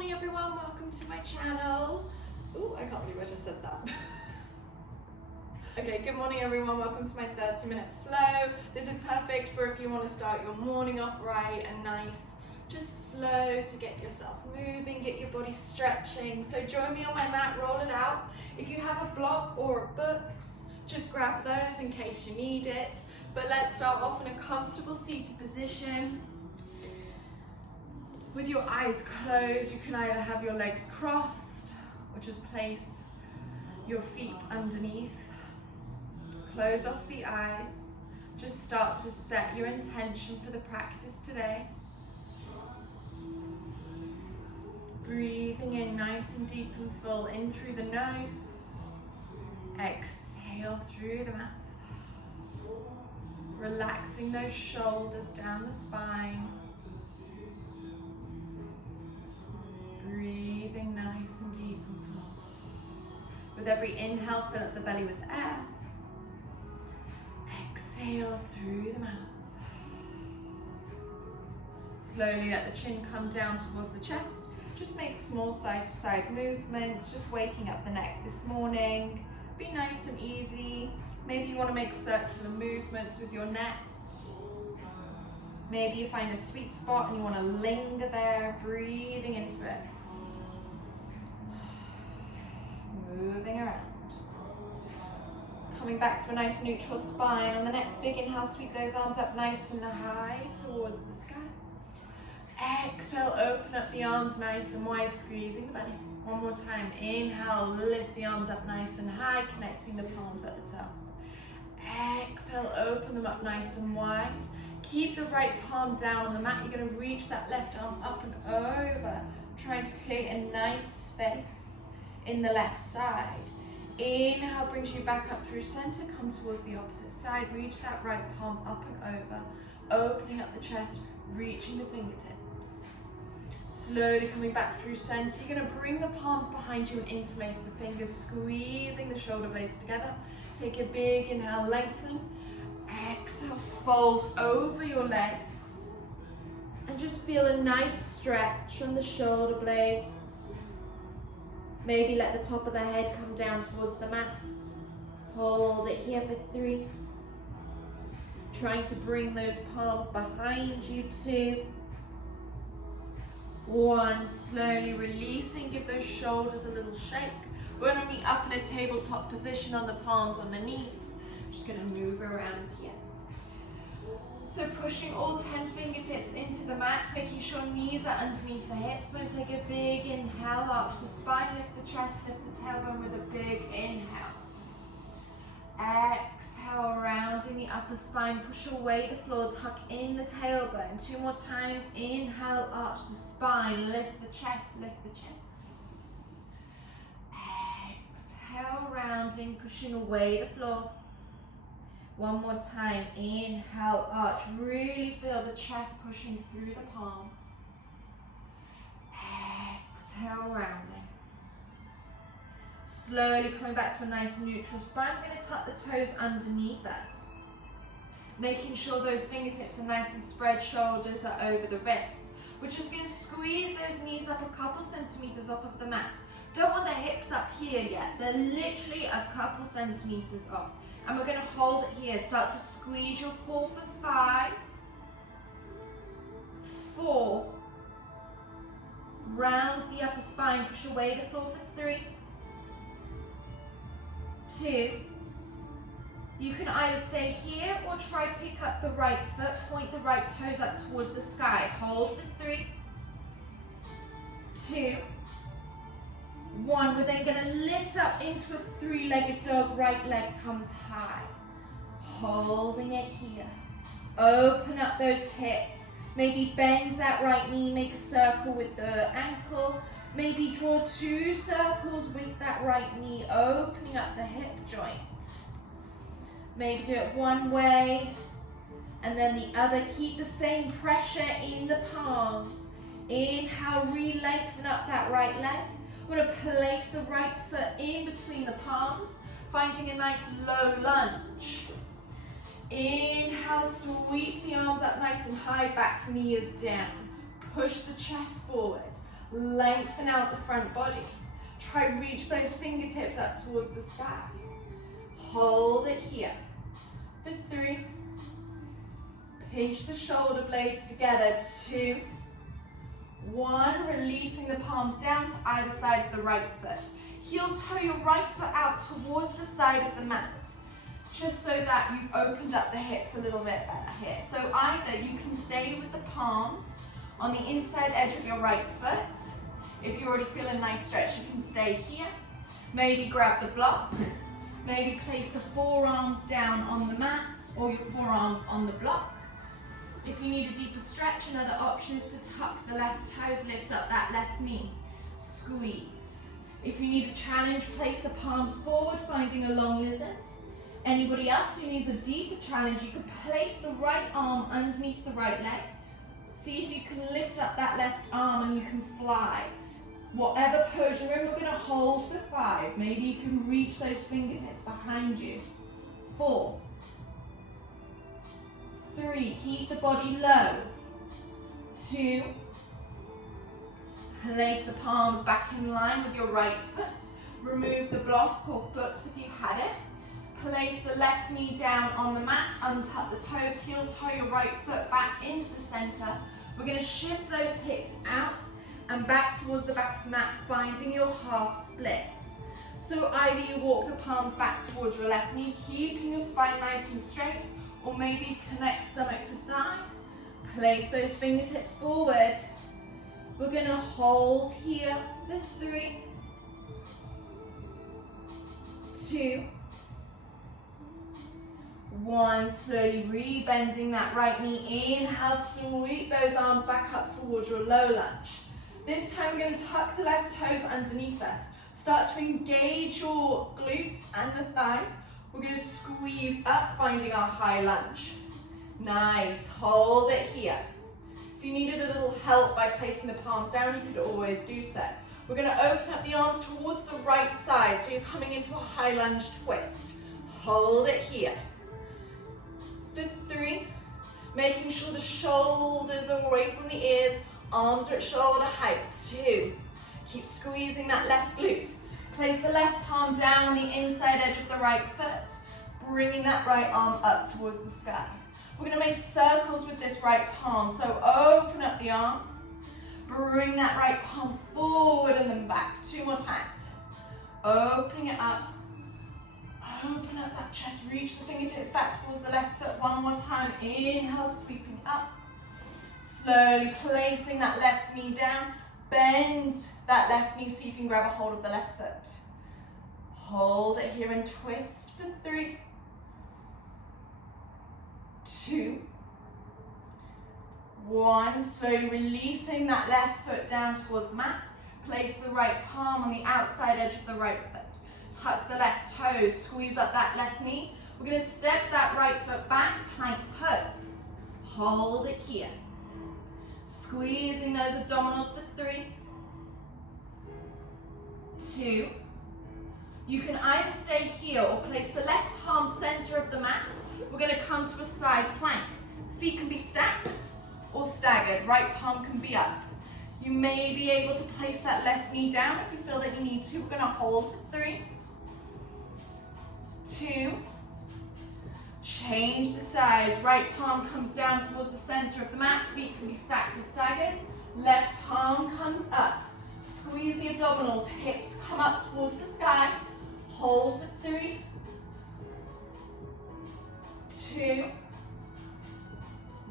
morning everyone, welcome to my channel. Ooh, I can't believe I just said that. Okay, good morning everyone, welcome to my 30-minute flow. This is perfect for if you want to start your morning off right and nice. Just flow to get yourself moving, get your body stretching. So join me on my mat, roll it out. If you have a block or books, just grab those in case you need it. But let's start off in a comfortable seated position. With your eyes closed, you can either have your legs crossed or just place your feet underneath. Close off the eyes. Just start to set your intention for the practice today. Breathing in nice and deep and full, in through the nose. Exhale through the mouth. Relaxing those shoulders down the spine. Breathing nice and deep and full. With every inhale, fill up the belly with air. Exhale through the mouth. Slowly let the chin come down towards the chest. Just make small side-to-side movements, just waking up the neck this morning. Be nice and easy. Maybe you want to make circular movements with your neck. Maybe you find a sweet spot and you want to linger there, breathing into it. Moving around. Coming back to a nice neutral spine. On the next big inhale, sweep those arms up nice and high towards the sky. Exhale, open up the arms nice and wide, squeezing the belly. One more time. Inhale, lift the arms up nice and high, connecting the palms at the top. Exhale, open them up nice and wide. Keep the right palm down on the mat. You're going to reach that left arm up and over, trying to create a nice space in the left side. Inhale brings you back up through center, come towards the opposite side, reach that right palm up and over, opening up the chest, reaching the fingertips. Slowly coming back through center, you're going to bring the palms behind you and interlace the fingers, squeezing the shoulder blades together. Take a big inhale, lengthen. Exhale, fold over your legs. And just feel a nice stretch on the shoulder blades. Maybe let the top of the head come down towards the mat. Hold it here for 3. Trying to bring those palms behind you, 2. 1, slowly releasing, give those shoulders a little shake. We're going to meet up in a tabletop position on the palms on the knees. Just going to move around here. So pushing all 10 fingertips into the mat, making sure knees are underneath the hips. We're going to take a big inhale, arch the spine, lift the chest, lift the tailbone with a big inhale. Exhale, rounding the upper spine, push away the floor, tuck in the tailbone. 2 more times, inhale, arch the spine, lift the chest, lift the chin. Exhale, rounding, pushing away the floor. 1 more time, inhale, arch, really feel the chest pushing through the palms. Exhale, rounding. Slowly coming back to a nice neutral spine. We're going to tuck the toes underneath us. Making sure those fingertips are nice and spread, shoulders are over the wrists. We're just going to squeeze those knees up a couple centimeters off of the mat. Don't want the hips up here yet. They're literally a couple centimeters off. And we're going to hold it here. Start to squeeze your core for 5, 4. Round the upper spine. Push away the floor for 3, 2. You can either stay here or try pick up the right foot. Point the right toes up towards the sky. Hold for 3, 2, 1. We're then going to lift up into a 3-legged dog. Right leg comes high. Holding it here. Open up those hips. Maybe bend that right knee. Make a circle with the ankle. Maybe draw 2 circles with that right knee. Opening up the hip joint. Maybe do it one way and then the other. Keep the same pressure in the palms. Inhale, re-lengthen up that right leg. We're going to place the right foot in between the palms, finding a nice low lunge. Inhale, sweep the arms up nice and high, back knee is down. Push the chest forward. Lengthen out the front body. Try to reach those fingertips up towards the sky. Hold it here. For 3. Pinch the shoulder blades together. 2. 1. Releasing the palms down to either side of the right foot. Heel toe your right foot out towards the side of the mat, just so that you've opened up the hips a little bit better here. So either you can stay with the palms on the inside edge of your right foot. If you already feel a nice stretch, you can stay here. Maybe grab the block. Maybe place the forearms down on the mat or your forearms on the block. If you need a deeper stretch, another option is to tuck the left toes, lift up that left knee, squeeze. If you need a challenge, place the palms forward, finding a long lizard. Anybody else who needs a deeper challenge, you can place the right arm underneath the right leg. See if you can lift up that left arm and you can fly. Whatever pose you're in, we're going to hold for 5. Maybe you can reach those fingertips behind you. 4. 3. Keep the body low. 2. Place the palms back in line with your right foot. Remove the block or books if you had it. Place the left knee down on the mat. Untuck the toes. Heel toe your right foot back into the center. We're going to shift those hips out and back towards the back of the mat, finding your half splits. So either you walk the palms back towards your left knee, keeping your spine nice and straight, or maybe connect stomach to thigh. Place those fingertips forward. We're going to hold here for 3, 2, 1. Slowly rebending that right knee. Inhale, sweep those arms back up towards your low lunge. This time we're going to tuck the left toes underneath us. Start to engage your glutes and the thighs. We're going to squeeze up, finding our high lunge. Nice. Hold it here. If you needed a little help by placing the palms down, you could always do so. We're going to open up the arms towards the right side, so you're coming into a high lunge twist. Hold it here. For 3, making sure the shoulders are away from the ears, arms are at shoulder height. 2, keep squeezing that left glute. Place the left palm down on the inside edge of the right foot, bringing that right arm up towards the sky. We're going to make circles with this right palm, so open up the arm, bring that right palm forward and then back. 2 more times. Opening it up, open up that chest, reach the fingertips back towards the left foot. 1 more time. Inhale, sweeping up. Slowly placing that left knee down. Bend that left knee, see if you can grab a hold of the left foot. Hold it here and twist for 3, 2, 1. Slowly releasing that left foot down towards mat. Place the right palm on the outside edge of the right foot. Tuck the left toes, squeeze up that left knee. We're going to step that right foot back, plank pose. Hold it here. Squeezing those abdominals for 3, 2. You can either stay here or place the left palm center of the mat. We're going to come to a side plank. Feet can be stacked or staggered. Right palm can be up. You may be able to place that left knee down if you feel that you need to. We're going to hold for 3, 2. Change the sides. Right palm comes down towards the center of the mat. Feet can be stacked or staggered. Left palm comes up. Squeeze the abdominals. Hips come up towards the sky. Hold for 3, 2,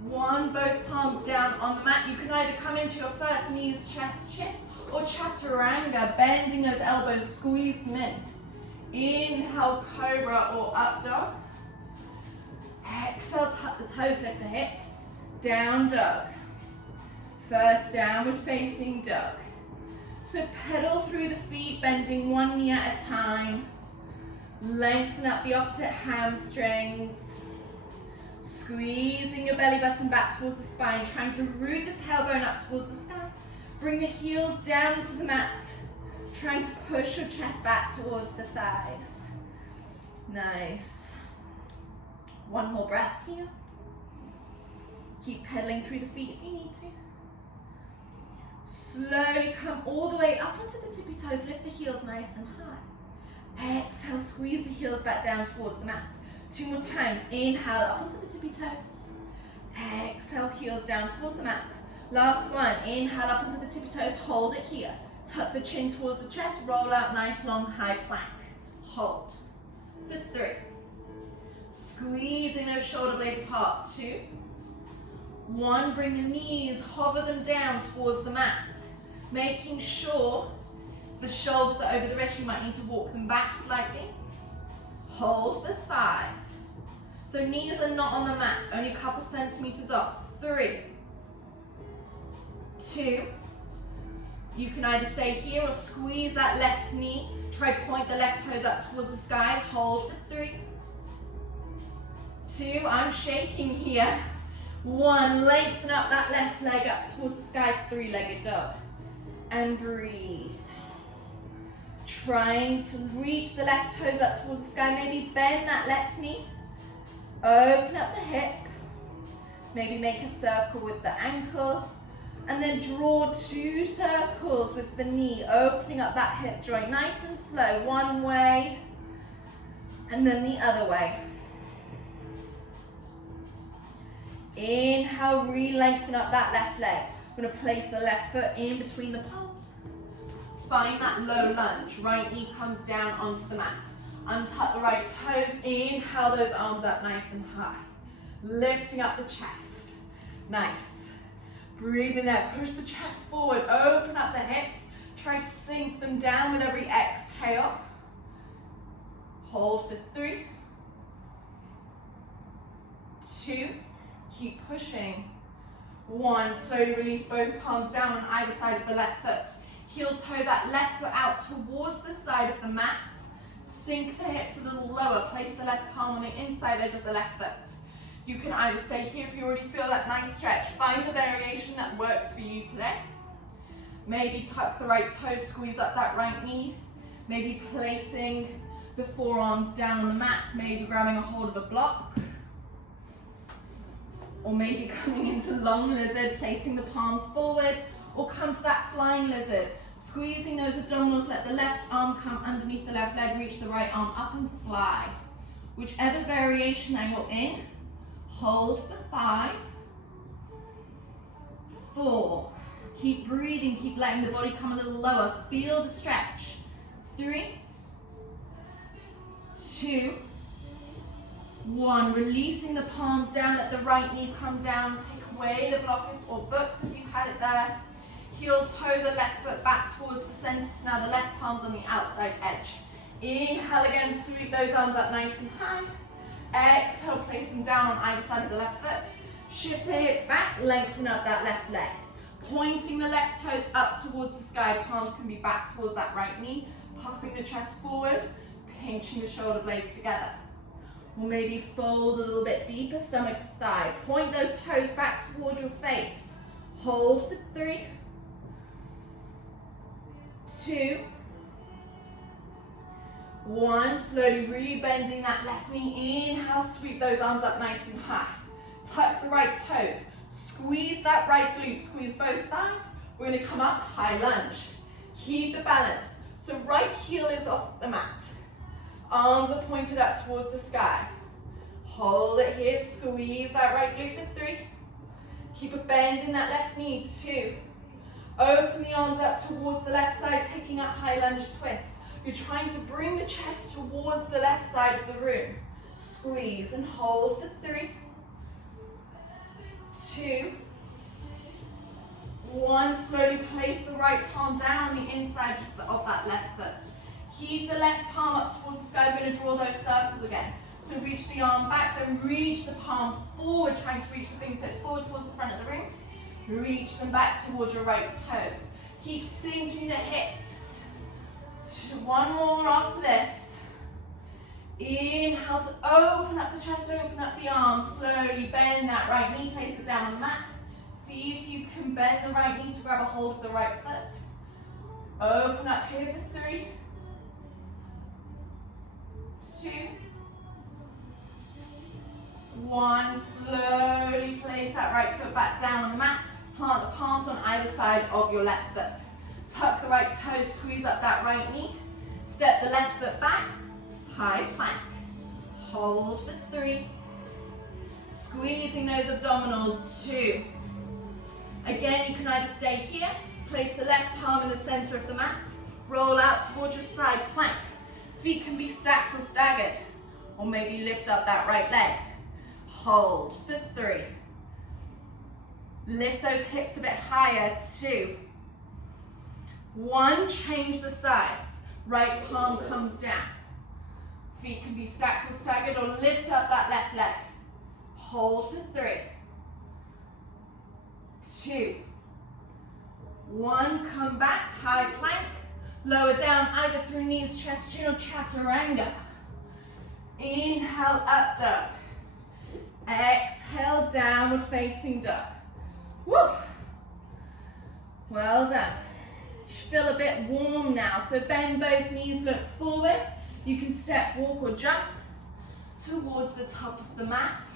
1. Both palms down on the mat. You can either come into your first knees, chest, chin, or chaturanga, bending those elbows, squeeze them in. Inhale, cobra or up dog. Exhale, tuck the toes, lift the hips. Down dog. First downward facing dog. So pedal through the feet, bending one knee at a time. Lengthen up the opposite hamstrings. Squeezing your belly button back towards the spine, trying to root the tailbone up towards the sky. Bring the heels down to the mat, trying to push your chest back towards the thighs. Nice. 1 more breath here. Keep pedaling through the feet if you need to. Slowly come all the way up onto the tippy toes, lift the heels nice and high. Exhale, squeeze the heels back down towards the mat. 2 more times, inhale up onto the tippy toes. Exhale, heels down towards the mat. Last one, inhale up onto the tippy toes, hold it here. Tuck the chin towards the chest, roll out nice long high plank. Hold. For 3. Squeezing those shoulder blades apart. 2. 1, bring the knees, hover them down towards the mat. Making sure the shoulders are over the wrist, you might need to walk them back slightly. Hold for 5. So knees are not on the mat, only a couple centimeters off. 3, 2, you can either stay here or squeeze that left knee. Try point the left toes up towards the sky. Hold for 3, 2, I'm shaking here. 1, lengthen up that left leg up towards the sky, 3-legged dog. And breathe. Trying to reach the left toes up towards the sky. Maybe bend that left knee. Open up the hip. Maybe make a circle with the ankle. And then draw 2 circles with the knee, opening up that hip joint. Nice and slow. One way. And then the other way. Inhale, re-lengthen up that left leg. I'm going to place the left foot in between the palms. Find that low lunge. Right knee comes down onto the mat. Untuck the right toes. Inhale those arms up nice and high. Lifting up the chest. Nice. Breathe in there. Push the chest forward. Open up the hips. Try sink them down with every exhale. Hold for 3, 2, keep pushing. 1, slowly release both palms down on either side of the left foot. Heel toe that left foot out towards the side of the mat. Sink the hips a little lower. Place the left palm on the inside edge of the left foot. You can either stay here if you already feel that nice stretch. Find the variation that works for you today. Maybe tuck the right toe, squeeze up that right knee. Maybe placing the forearms down on the mat. Maybe grabbing a hold of a block. Or maybe coming into long lizard, placing the palms forward. Or come to that flying lizard. Squeezing those abdominals, let the left arm come underneath the left leg, reach the right arm up and fly. Whichever variation that you're in, hold for 5, 4. Keep breathing, keep letting the body come a little lower. Feel the stretch. 3, 2, 1. Releasing the palms down, let the right knee come down. Take away the block or books if you've had it there. Heel toe the left foot back towards the center. So now the left palm's on the outside edge. Inhale again, sweep those arms up nice and high. Exhale, place them down on either side of the left foot. Shift the hips back, lengthen up that left leg. Pointing the left toes up towards the sky. Palms can be back towards that right knee. Puffing the chest forward, pinching the shoulder blades together. Or maybe fold a little bit deeper, stomach to thigh. Point those toes back towards your face. Hold for 3, 2, 1. Slowly re-bending that left knee. Inhale, sweep those arms up nice and high. Tuck the right toes. Squeeze that right glute. Squeeze both thighs. We're going to come up, high lunge. Keep the balance. So right heel is off the mat. Arms are pointed up towards the sky. Hold it here. Squeeze that right glute for 3. Keep a bend in that left knee. 2. Open the arms up towards the left side, taking a high lunge twist. You're trying to bring the chest towards the left side of the room. Squeeze and hold for 3, 2, 1. Slowly place the right palm down on the inside of that left foot. Keep the left palm up towards the sky. We're going to draw those circles again. So reach the arm back, then reach the palm forward, trying to reach the fingertips forward towards the front of the ring. Reach them back towards your right toes. Keep sinking the hips. 1 more after this. Inhale to open up the chest, open up the arms. Slowly bend that right knee, place it down on the mat. See if you can bend the right knee to grab a hold of the right foot. Open up here for 3, 2, 1. Slowly place that right foot back down on the mat. Plant the palms on either side of your left foot. Tuck the right toe, squeeze up that right knee. Step the left foot back, high plank. Hold for 3. Squeezing those abdominals, 2. Again, you can either stay here, place the left palm in the center of the mat, roll out towards your side plank. Feet can be stacked or staggered, or maybe lift up that right leg. Hold for 3. Lift those hips a bit higher, 2. 1, change the sides. Right palm comes down. Feet can be stacked or staggered, or lift up that left leg. Hold for 3. 2. 1, come back, high plank. Lower down either through knees, chest, chin, or chaturanga. Inhale, up dog. Exhale, downward facing dog. Woo! Well done. You feel a bit warm now, so bend both knees, look forward. You can step, walk, or jump towards the top of the mat.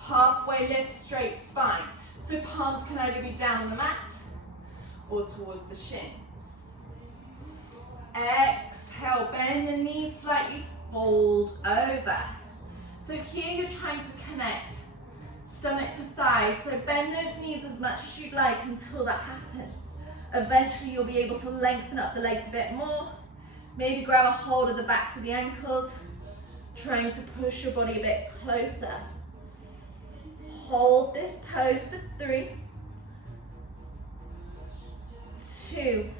Halfway lift, straight spine. So palms can either be down on the mat or towards the shins. Exhale, bend the knees slightly, fold over. So here you're trying to connect stomach to thigh, so bend those knees as much as you'd like until that happens. Eventually you'll be able to lengthen up the legs a bit more, maybe grab a hold of the backs of the ankles, trying to push your body a bit closer. Hold this pose for 3, 2,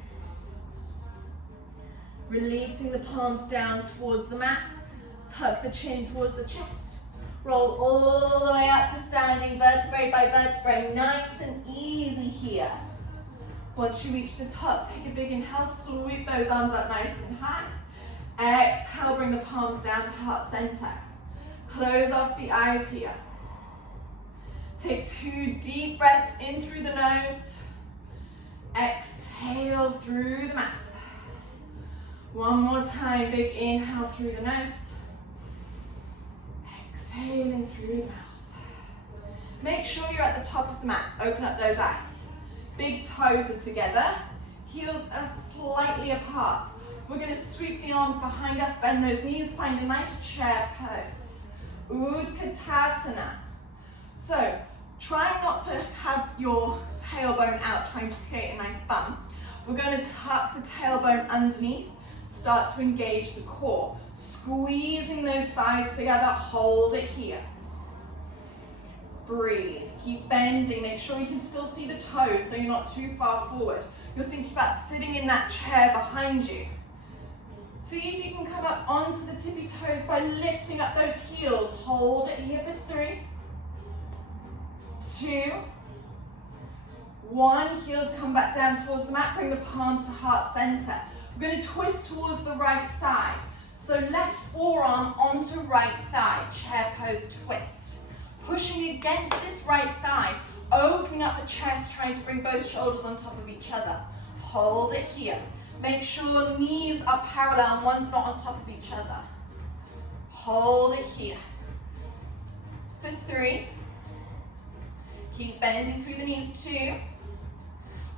releasing the palms down towards the mat, tuck the chin towards the chest, roll all the way up to standing, vertebrae by vertebrae, nice and easy here. Once you reach the top, take a big inhale, sweep those arms up nice and high. Exhale, bring the palms down to heart center. Close off the eyes here. Take 2 deep breaths in through the nose. Exhale through the mouth. One more time, big inhale through the nose. Exhaling through the mouth. Make sure you're at the top of the mat. Open up those eyes. Big toes are together. Heels are slightly apart. We're going to sweep the arms behind us, bend those knees, find a nice chair pose. Utkatasana. So, try not to have your tailbone out, trying to create a nice bum. We're going to tuck the tailbone underneath, start to engage the core. Squeezing those thighs together, hold it here. Breathe, keep bending, make sure you can still see the toes so you're not too far forward. You're thinking about sitting in that chair behind you. See if you can come up onto the tippy toes by lifting up those heels. Hold it here for 3, 2, 1. Heels come back down towards the mat, bring the palms to heart center. We're going to twist towards the right side. So left forearm onto right thigh, chair pose twist. Pushing against this right thigh, opening up the chest, trying to bring both shoulders on top of each other. Hold it here. Make sure knees are parallel and one's not on top of each other. Hold it here. For 3. Keep bending through the knees. 2.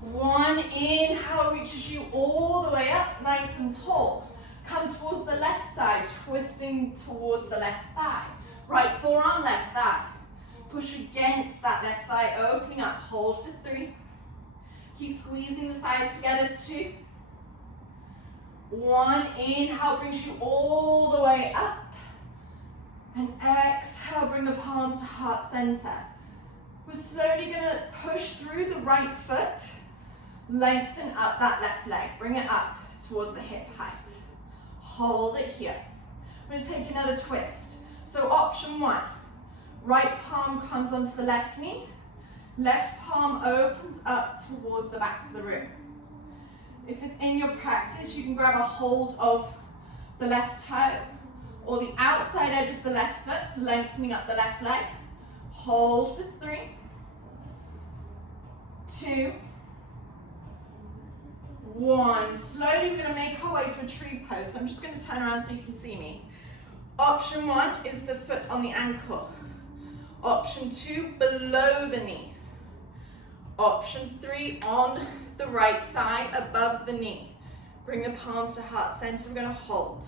1. Inhale reaches you all the way up, nice and tall. Come towards the left side, twisting towards the left thigh. Right forearm, left thigh. Push against that left thigh, opening up. Hold for 3. Keep squeezing the thighs together. 2. 1. Inhale brings you all the way up. And exhale, bring the palms to heart center. We're slowly going to push through the right foot. Lengthen up that left leg. Bring it up towards the hip height. Hold it here. We're going to take another twist. So option 1. Right palm comes onto the left knee. Left palm opens up towards the back of the room. If it's in your practice, you can grab a hold of the left toe or the outside edge of the left foot, lengthening up the left leg. Hold for 3, 2, 1. Slowly we're going to make our way to a tree pose. So I'm just going to turn around so you can see me. Option 1 is the foot on the ankle. Option 2, below the knee. Option 3, on the right thigh above the knee. Bring the palms to heart center. We're going to hold.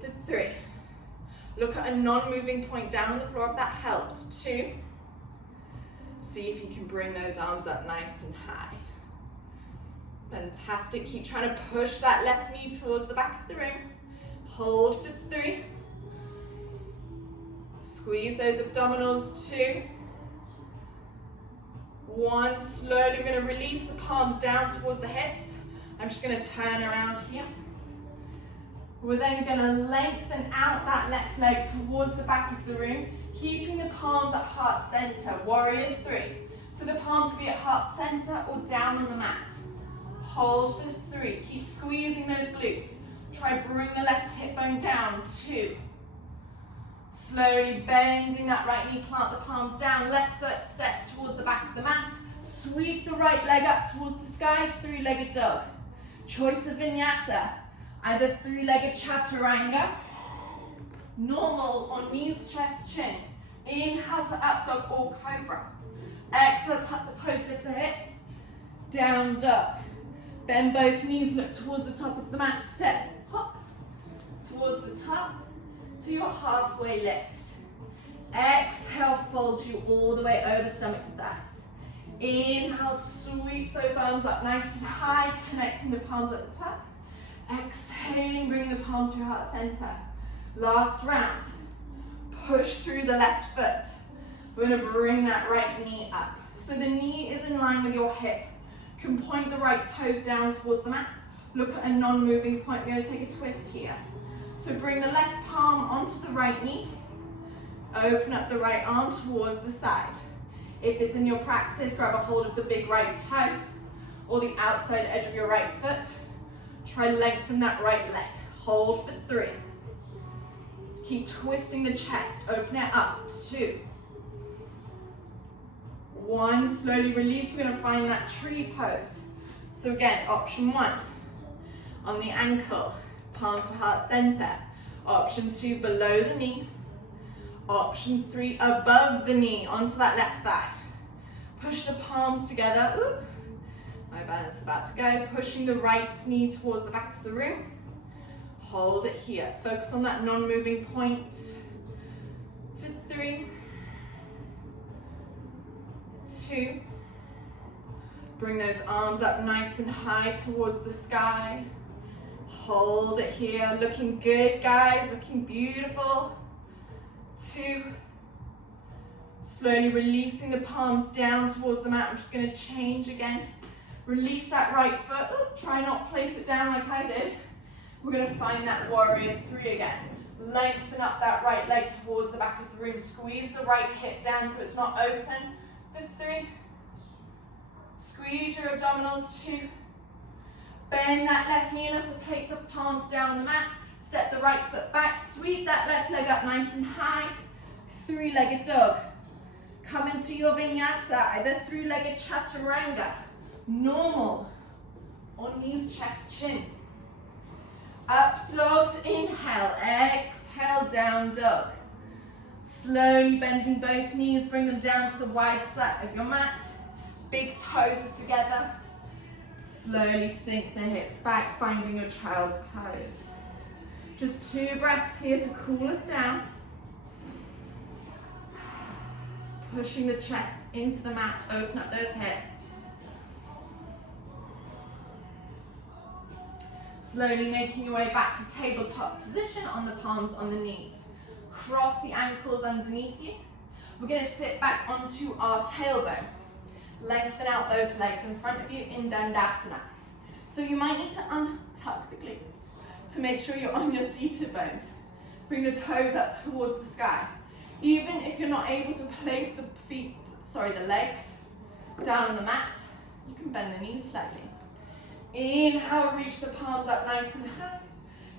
For 3. Look at a non-moving point down on the floor if that helps. 2. See if you can bring those arms up nice and high. Fantastic. Keep trying to push that left knee towards the back of the room. Hold for 3. Squeeze those abdominals. 2. 1. Slowly, we're going to release the palms down towards the hips. I'm just going to turn around here. We're then going to lengthen out that left leg towards the back of the room, keeping the palms at heart center. Warrior 3. So the palms can be at heart center or down on the mat. Hold for 3. Keep squeezing those glutes. Try bring the left hip bone down. 2. Slowly bending that right knee, plant the palms down. Left foot steps towards the back of the mat. Sweep the right leg up towards the sky. 3-legged dog. Choice of vinyasa. Either 3-legged chaturanga, normal on knees, chest, chin. Inhale to up dog or cobra. Exhale, tuck the toes, lift the hips. Down dog. Bend both knees, look towards the top of the mat. Step, hop, towards the top to your halfway lift. Exhale, fold you all the way over stomach to thighs. Inhale, sweeps those arms up nice and high, connecting the palms at the top. Exhaling, bringing the palms to your heart center. Last round. Push through the left foot. We're going to bring that right knee up. So the knee is in line with your hip. You can point the right toes down towards the mat. Look at a non-moving point. We're going to take a twist here. So bring the left palm onto the right knee. Open up the right arm towards the side. If it's in your practice, grab a hold of the big right toe or the outside edge of your right foot. Try lengthen that right leg. Hold for 3. Keep twisting the chest. Open it up. 2. 1. Slowly release. We're going to find that tree pose. So again, option 1. On the ankle. Palms to heart center. Option 2. Below the knee. Option 3. Above the knee. Onto that left thigh. Push the palms together. Ooh. My balance is about to go. Pushing the right knee towards the back of the room. Hold it here. Focus on that non-moving point. For 3. 2. Bring those arms up nice and high towards the sky. Hold it here. Looking good, guys. Looking beautiful. 2. Slowly releasing the palms down towards the mat. I'm just going to change again. Release that right foot. Ooh, try not place it down like I did. We're going to find that warrior 3 again. Lengthen up that right leg towards the back of the room. Squeeze the right hip down so it's not open. For 3. Squeeze your abdominals. 2. Bend that left knee enough to place the palms down on the mat. Step the right foot back. Sweep that left leg up nice and high. 3-legged dog. Come into your vinyasa. Either 3-legged chaturanga. Normal. On knees, chest, chin. Up dogs, inhale. Exhale, down dog. Slowly bending both knees, bring them down to the wide side of your mat. Big toes are together. Slowly sink the hips back, finding your child's pose. Just 2 breaths here to cool us down. Pushing the chest into the mat, open up those hips. Slowly making your way back to tabletop position on the palms on the knees. Cross the ankles underneath you. We're going to sit back onto our tailbone. Lengthen out those legs in front of you in Dandasana. So you might need to untuck the glutes to make sure you're on your seated bones. Bring the toes up towards the sky. Even if you're not able to place the legs down on the mat, you can bend the knees slightly. Inhale, reach the palms up nice and high.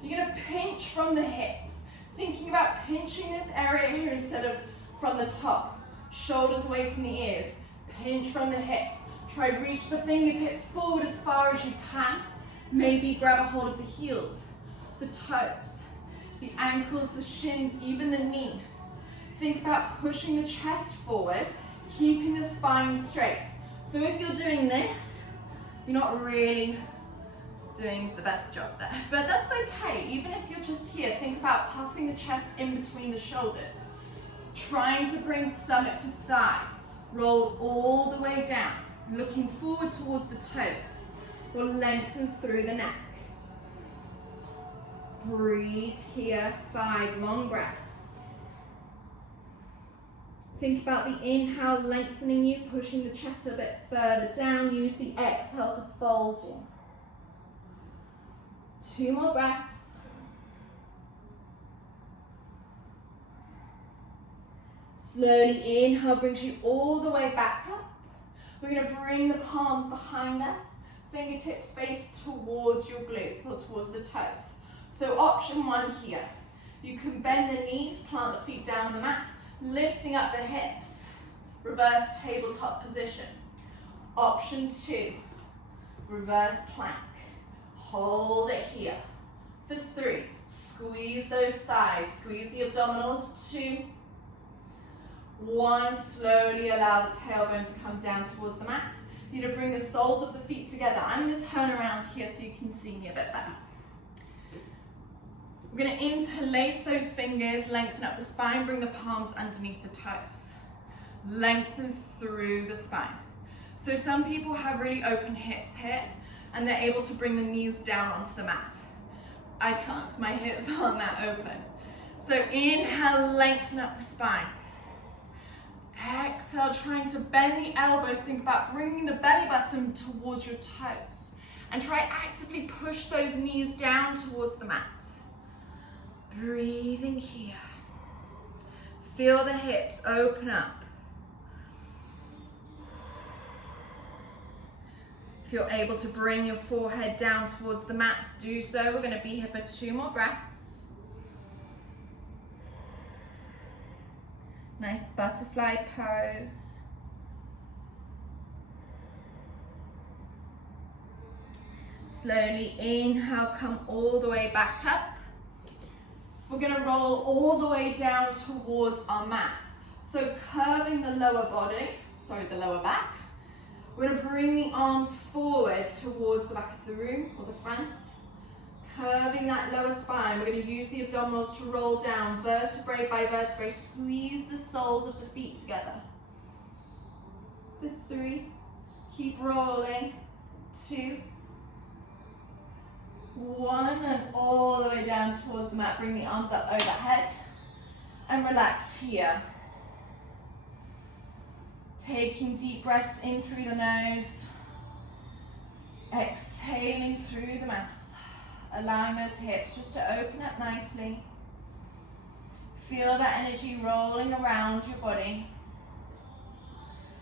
You're going to pinch from the hips. Thinking about pinching this area here instead of from the top. Shoulders away from the ears. Pinch from the hips. Try reach the fingertips forward as far as you can. Maybe grab a hold of the heels, the toes, the ankles, the shins, even the knee. Think about pushing the chest forward, keeping the spine straight. So if you're doing this, you're not really doing the best job there, but that's okay. Even if you're just here, think about puffing the chest in between the shoulders, trying to bring stomach to thigh, roll all the way down, looking forward towards the toes, or lengthen through the neck. Breathe here, 5 long breaths. Think about the inhale lengthening you, pushing the chest a bit further down. Use the exhale to fold you. 2 more breaths. Slowly inhale brings you all the way back up. We're going to bring the palms behind us, fingertips face towards your glutes or towards the toes. So option 1 here, you can bend the knees, plant the feet down on the mat, lifting up the hips, reverse tabletop position. Option 2, reverse plank. Hold it here. For 3, squeeze those thighs, squeeze the abdominals. 2, 1, slowly allow the tailbone to come down towards the mat. You're going to bring the soles of the feet together. I'm going to turn around here so you can see me a bit better. We're going to interlace those fingers, lengthen up the spine, bring the palms underneath the toes. Lengthen through the spine. So some people have really open hips here, and they're able to bring the knees down onto the mat. I can't, my hips aren't that open. So inhale, lengthen up the spine. Exhale, trying to bend the elbows. Think about bringing the belly button towards your toes. And try actively push those knees down towards the mat. Breathing here. Feel the hips open up. If you're able to bring your forehead down towards the mat, do so. We're going to be here for 2 more breaths. Nice butterfly pose. Slowly inhale, come all the way back up. We're going to roll all the way down towards our mat. So curving the lower back. We're going to bring the arms forward towards the back of the room or the front. Curving that lower spine. We're going to use the abdominals to roll down vertebrae by vertebrae. Squeeze the soles of the feet together. For 3. Keep rolling. 2. 1, and all the way down towards the mat. Bring the arms up overhead and relax here. Taking deep breaths in through the nose, exhaling through the mouth, allowing those hips just to open up nicely. Feel that energy rolling around your body.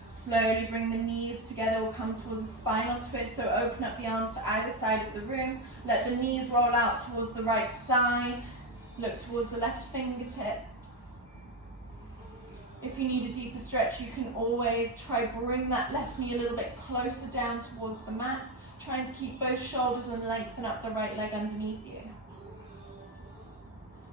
Slowly bring the knees together. We'll come towards a spinal twist, so open up the arms to either side of the room. Let the knees roll out towards the right side. Look towards the left fingertips. If you need a deeper stretch, you can always try bring that left knee a little bit closer down towards the mat, trying to keep both shoulders and lengthen up the right leg underneath you.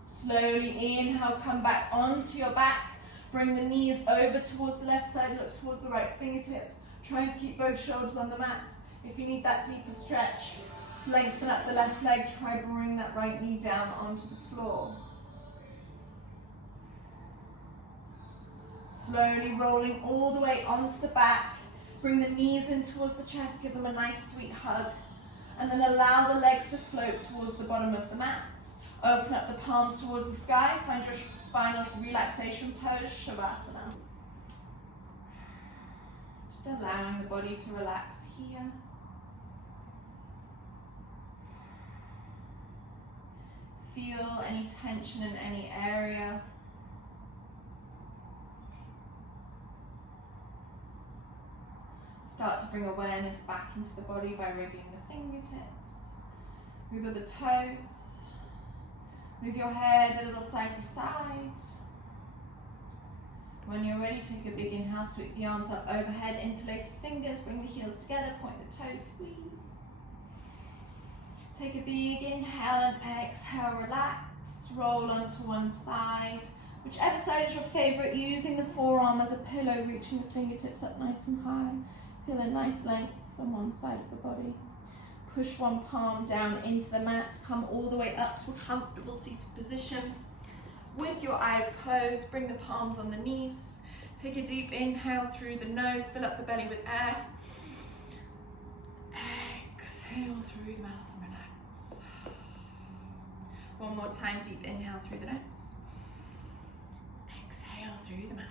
Slowly inhale, come back onto your back. Bring the knees over towards the left side, look towards the right fingertips, trying to keep both shoulders on the mat. If you need that deeper stretch, lengthen up the left leg, try bring that right knee down onto the floor. Slowly rolling all the way onto the back. Bring the knees in towards the chest, give them a nice sweet hug. And then allow the legs to float towards the bottom of the mat. Open up the palms towards the sky, find your final relaxation pose, shavasana. Just allowing the body to relax here. Feel any tension in any area. Start to bring awareness back into the body by wriggling the fingertips. Wiggle the toes. Move your head a little side to side. When you're ready, take a big inhale, sweep the arms up overhead, interlace the fingers, bring the heels together, point the toes, squeeze. Take a big inhale and exhale, relax. Roll onto one side. Whichever side is your favorite, using the forearm as a pillow, reaching the fingertips up nice and high. Feel a nice length on one side of the body. Push one palm down into the mat, come all the way up to a comfortable seated position. With your eyes closed, bring the palms on the knees. Take a deep inhale through the nose, fill up the belly with air. Exhale through the mouth and relax. One more time, deep inhale through the nose. Exhale through the mouth.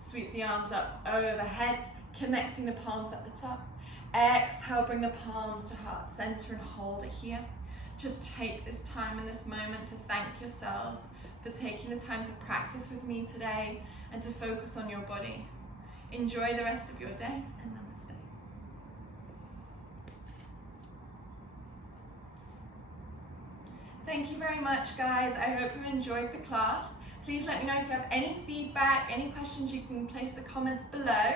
Sweep the arms up overhead, connecting the palms at the top. Exhale, bring the palms to heart center and hold it here. Just take this time and this moment to thank yourselves for taking the time to practice with me today and to focus on your body. Enjoy the rest of your day, and namaste. Thank you very much, guys. I hope you enjoyed the class. Please let me know if you have any feedback, any questions. You can place the comments below,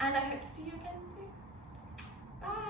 and I hope to see you again soon.